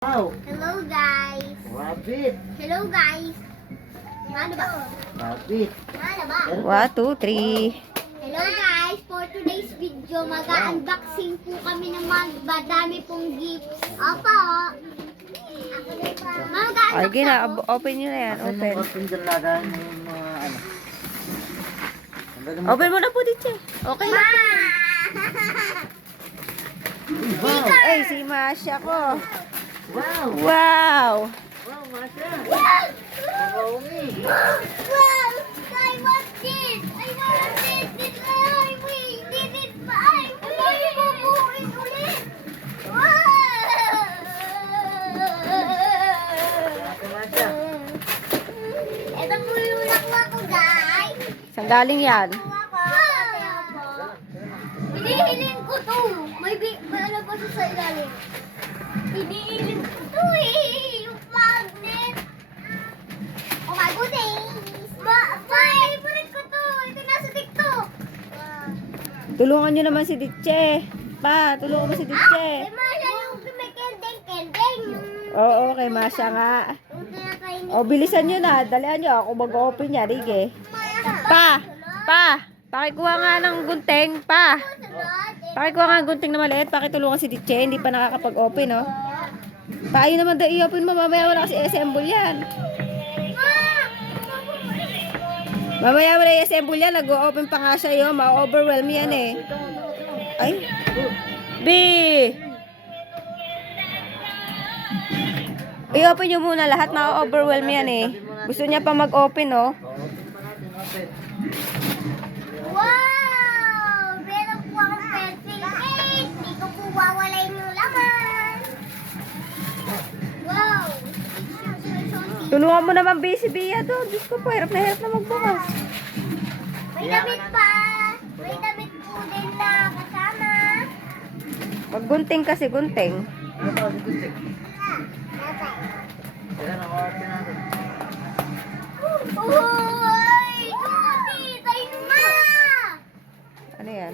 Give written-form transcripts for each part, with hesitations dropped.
Wow! Hello guys! Rabbit! Hello guys! Ano ba? Rabbit! Ano ba? 1, 2, 3. Hello guys! For today's video, mag-unboxing po kami ng madami pong gifts. Opo! Ay, Mag-unbox gina, ako. open nyo na yan. Open. Open dyan lagayan yung mga ano. Open mo na po dito. Okay. Ma! Wow! Ay, si Masya ko. Wow! Wow. Wow, Masha! Wow! Marami! Wow! I want this! I want this! Ay, wait! This is mine! Ay, bubuuin ulit! Wow! Ate Masha! Ito po yung nakuha ko, guys. Saan galing yan? Wow! Hinihilin ko to. May ano pa siya sa ilalim. Hinihilin ko to eh. Yung magnet. Oh my goodness. Favorite ko to. Ito nasa TikTok. Tulungan nyo naman si Ditche. Pa, tulungan mo si Ditche. May mala yung may kendeng-kendeng. Oo, kay Masya nga. Yung tinakain O, bilisan nyo na. Dalian nyo. Ako mag-open niya. Rige. Pa, pakikuha nga ng gunting. Pa, pakikuha nga ng gunting na maliit. Pakitulungan si Ditche. Hindi pa nakakapag-open, no? Pa, ayun naman daw i-open mo. Mamaya wala kasi assemble yan. Mamaya wala i-assemble yan. Nag-o-open pa nga siya yun. Ma-overwhelm yan eh. Ay. B! I-open nyo muna lahat. Ma-overwhelm yan eh. Gusto niya pa mag-open, no? Wow! Meron po akong pencil case. Hindi ko po wawalain yung laman. Wow! Tulungan mo naman B si Bia doon. Diyos ko po, hirap na magbukas. May damit pa. May damit po din na kasama. Maggunting kasi, gunting. Ano ba? Gutik? Kaya naka-open natin. Uy! Susi! Tayo na! Ano yan?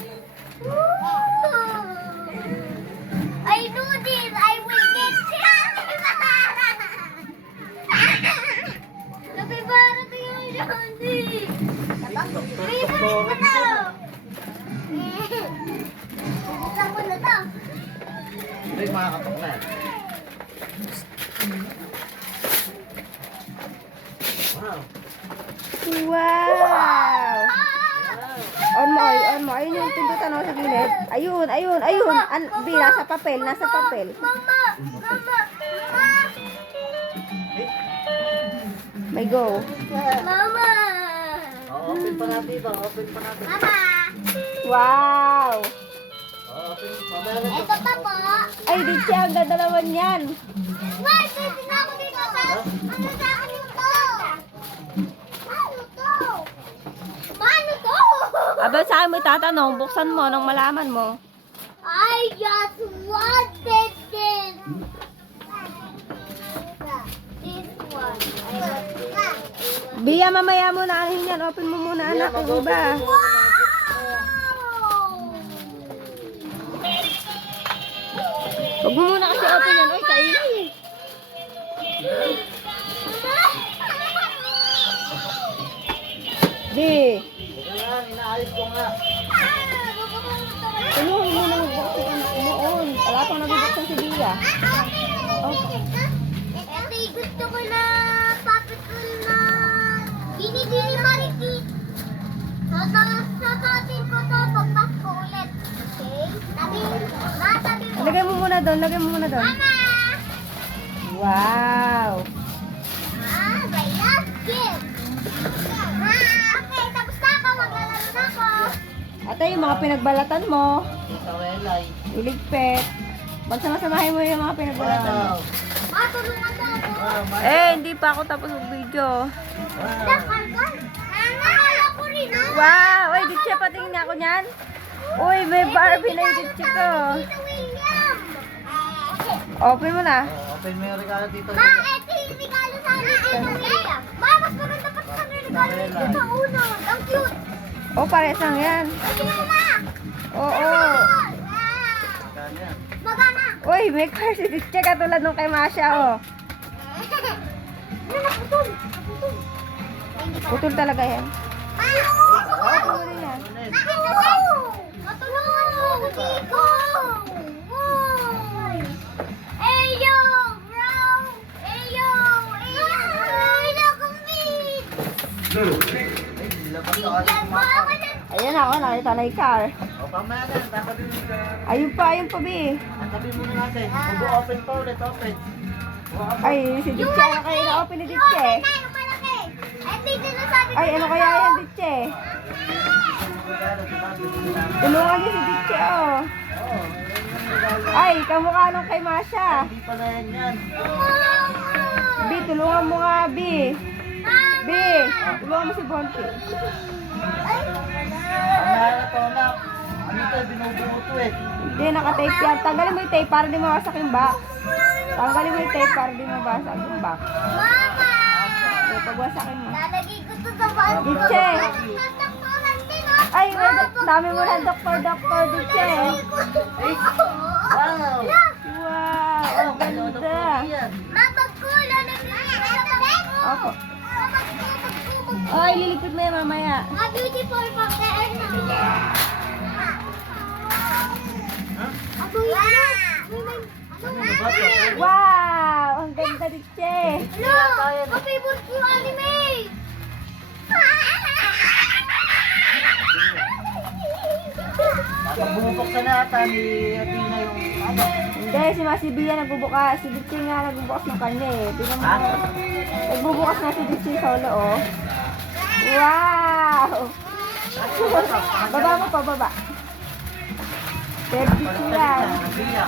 I do this! I will get Napibara tayo yung Shandy! May salit pa to! Buksan ko na to! Ay, makakatok na. Wow! Wow! On mo, on mo. Ayun yung pindutan o sa gilid. Ayun, ayun, ayun. B, nasa papel, nasa papel. Mama! Mama! May go. Mama! Open pa natin ito. Open pa natin. Mama! Wow! Open pa natin. Ito pa po! Ay, di siya. Ang dadalawan yan. Why? Pwede na ako dito sa... Ano sa akin ito? Ano to? Paano to? Aba, sa akin mo itatanong. Buksan mo nang malaman mo. I just wanted this. This one. Bia, mamaya mo na anin yan. Open mo muna, anak. Yung iba. Wow! Huwag mo muna kasi open yan. Uy, kainin. B, Teka lang, inaayos ko nga. tulungan mo na magbukas yung anak mo. On. Wala pang nabibuksan si Bia. Ito yung gusto ko na papitun na binibili marikit. Sasatin ko to pagpas ko ulit. Okay? Tabi mo. Lagay mo muna doon. Lagay mo muna doon. Mama! Wow. My last gift. Okay, tapos na ako. Maglalaro na ako. Ate, yung mga pinagbalatan mo. Sa welay. Iligpit. Magsama-samahin mo yung mga pinagbalatan mo. Wow! Ma, tulungan mo ako. Wow! Eh, hindi pa ako tapos mag-video. Wow! Nakakal. Nakakala ko rin. Wow! Uy, Ditche, patingin nga ako niyan. Uy, may Barbie na yung Ditche ko. Tito William. Open mo na. Open mo yung regalo dito. Ma, ito yung regalo sa akin. Tito William. Ma, mas maganda pa sa regalo dito sa uno. Ang cute. Oh, parehas lang yan. Ayun na. Oo. Kanya. Magana. Uy, may car si Ditche katulad nung kay Masha, oh. Ano, naputol. Naputol. Ay, hindi pa. Putol talaga yan. Ano yan? Matulungan mo ako dito. Eyo, bro. Eyo. Eyo, kumit. Labas na kasi Yan mo ako na. Ayan ako, nakita na yung car. O, pamaya na. Tatabi mo na. Ayun pa, Bi. Tatabi muna natin. Mag-open pa ulit, open. Ay, si Ditche, ano kaya na-open ni Ditche? Yung malaki. Ay, dito na sabi ko. Ay, ano kaya yan, Ditche? Tulungan niyo si Ditche, oh. Ay, kamukha nung kay Masha. Hindi pala yan. Bi, tulungan mo nga, Bi. Bi, tulungan mo si Bonte. Pamaya na to, anak. Dito, binubuo to eh. Hindi, naka-tape yan. Tanggalin mo yung tape para di mawasak yung box. Tanggalin mo yung tape para di mabasag yung box. Mama! Okay, pagwasakin mo. Lalagay ko to sa bag. Ditche. Nasaktuhan din ako. Ay, dami mo na doktor, Ditche. Wow! Wow, ang ganda. Mabag ko, lalagay ko sa bag. Opo. Ay, lilikot mo yan mamaya. Mga beautiful pang kaya na. Ako yun. Wow, ang ganda, Ditche. Hello! Ang favorite ko yung anime! Bumubuksan na ata ni Athena yung ano. Hindi, si Masibia nagbubukas. Si Ditche nga nagbubukas ng kanya eh. Tingnan mo. Nagbubukas na si Ditche solo, oh. Wow! Baba mo pa, baba. Pero Ditche yan. Athena.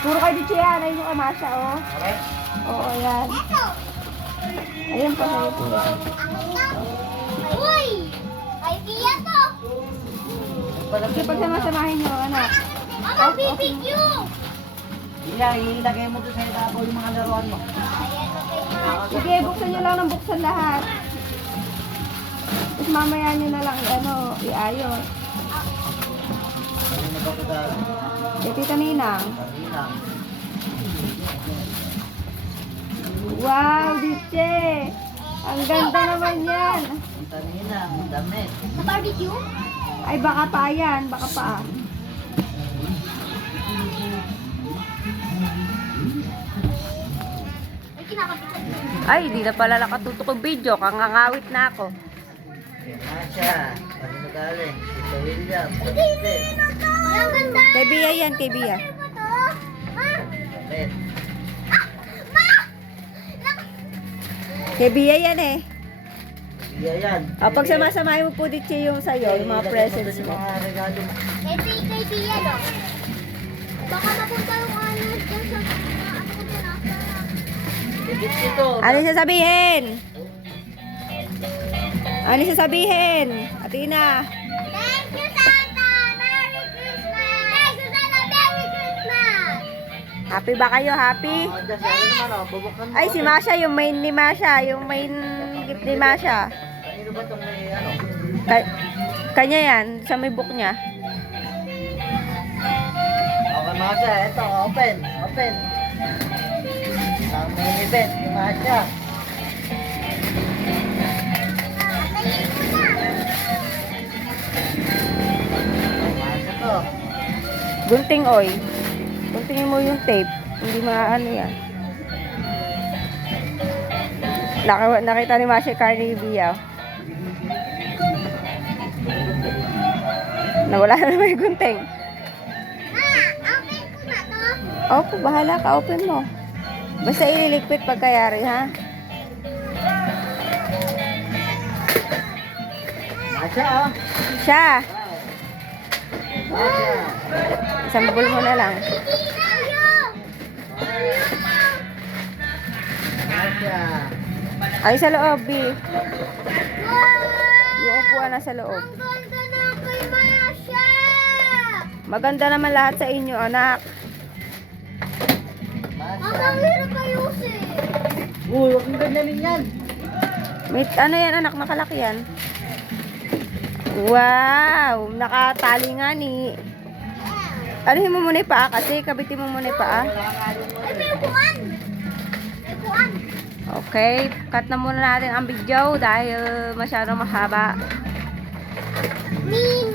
Puro kay Ditche yan. Ayun yung kay Masha, oh. Okay? Oo, yan. Ayun pa sa'yo po. Uy! Kay Pia to! Sige, pagsama-samahin nyo, anak. Mama, BBQ! Ilagay mo doon sa ibabaw yung mga laruan mo. Sige, buksan nyo lang ng buksan lahat. Tapos mamaya nyo na lang iayos. Ano na ba ito dahil? Kay Tita Ninang. Athena. Wow, Ditche! Ang ganda naman yan. Athena, ang damit. Sa barbecue? Ay, baka pa yan. Baka pa. Ay, kinakapitan. Ay, di na pala nakatutok ang video. Kangangawit na ako. Masha. Ano na galing? Tito William. Ang ganda! Kay Bia yan, kay Bia. Ano ba to? Ma! Damit. Ma! Kay Bia yan eh. Iya yan. O, pag sama-samahin mo po Ditche yung sa'yo, yung mga presents Yung mo. mga regalo mo. Kay Pia, no? Baka napunta yung ano dyan sa... Ano ko dyan, ah? Ibig ito. Ano sasabihin? Ano sasabihin? Athena. Thank you, Santa! Merry Christmas! Thank you, Santa! Merry Christmas! Happy ba kayo? Happy? Dyan siya. Ano naman o? Bubuksan mo. Ay, si Masha, yung main ni Masha. Yung main gift ni Masha. Ano ba itong may ano? Kanya yan, sa may book niya. Okay, Masha. Ito, open. Open. Ang main event ni Masha. Tayin mo na! Masha to. Gunting oy. Guntingin mo yung tape. Hindi maano yan. Nakita ni Masha Carnivia. Nawala na naman yung gunting. Ma! Open ko na to! Opo, bahala ka. Open mo. Basta ililigpit pagkayari, ha? Masha ah. Siya. Masha. Isang bubol mo na lang. Masha. Ay, sa loob, B. Wow! Yung upuan na sa loob. Ang ganda na kay Masha! Maganda naman lahat sa inyo, anak. Ang hirap ayusin! Uy, huwag mong ganyanin yan. May, ano yan, anak? Nakalaki yan. Wow! Nakatali nga ni. Anuhin mo muna yung paa kasi. Kabitin mo muna yung paa. Wala nga yung Ay, may upuan. May upuan. Okay. Cut na muna natin ang video dahil masyadong mahaba. Mini.